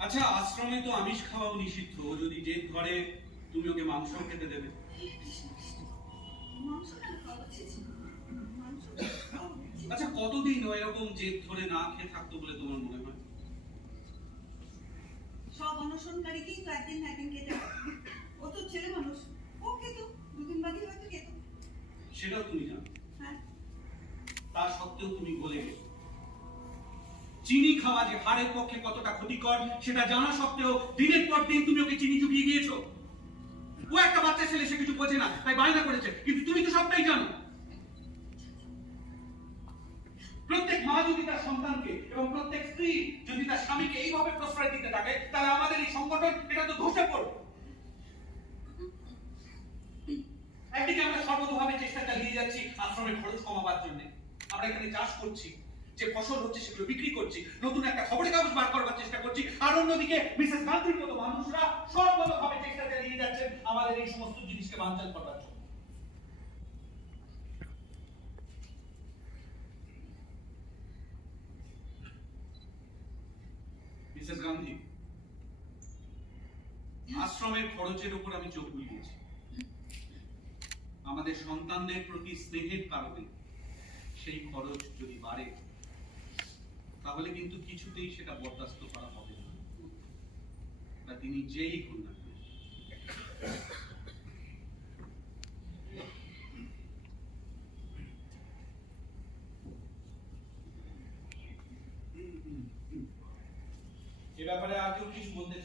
আচ্ছা আশ্রমে তো আমিষ খাওয়াও নিষিদ্ধ। যদি জেদ ধরে তুমি ওকে মাংস খেতে দেবে। আচ্ছা কতদিন ও এরকম জেদ ধরে না খেয়ে থাকতো বলে তোমার মনে হয়? সব অনশনকারীকেই তো একদিন না একদিন খেতে ও তো ছেলে মানুষ। ও খেত দুদিন বাদই হয়তো খেত। সেটাও তুমি জানো। হ্যাঁ। তা সত্ত্বেও তুমি বলে গেলে চিনি খাওয়া যে হাড়ের পক্ষে কতটা ক্ষতিকর, সেটা জানা সত্ত্বেও দিনের পর দিন তুমি ওকে চিনি চুকিয়ে গিয়েছো ও একটা বাচ্চা ছেলে, সে কিছু বোঝে না, তাই বায়না করেছে। কিন্তু তুমি তো সবটাই জানো। প্রত্যেক মা যদি তার সন্তানকে এবং প্রত্যেক স্ত্রী যদি তার স্বামীকে এইভাবে প্রশ্রয় দিতে থাকে, তাহলে আমাদের এই সংগঠন এটা তো ধসে পড়বে। একদিকে আমরা সর্বতভাবে চেষ্টা চালিয়ে যাচ্ছি আশ্রমের খরচ কমাবার জন্য। আমরা এখানে চাষ করছি। যে ফসল হচ্ছে সেগুলো বিক্রি করছি, নতুন একটা খবরের কাগজ বার করবার চেষ্টা করছি, আর অন্যদিকে মিসেস গান্ধীর মতো মানুষরা সর্বতভাবে চেষ্টা চালিয়ে যাচ্ছেন আমাদের এই সমস্ত জিনিসকে বাঞ্চাল করবার জন্য। মিসেস গান্ধী আশ্রমের খরচের উপর আমি চোখ বুলিয়েছি। আমাদের সন্তানদের প্রতি স্নেহের কারণে সেই খরচ যদি বাড়ে তাহলে কিন্তু কিছুতেই সেটা বরদাস্ত করা হবে না। বা তিনি যেই হন না এ ব্যাপারে আর কেউ কিছু বলতে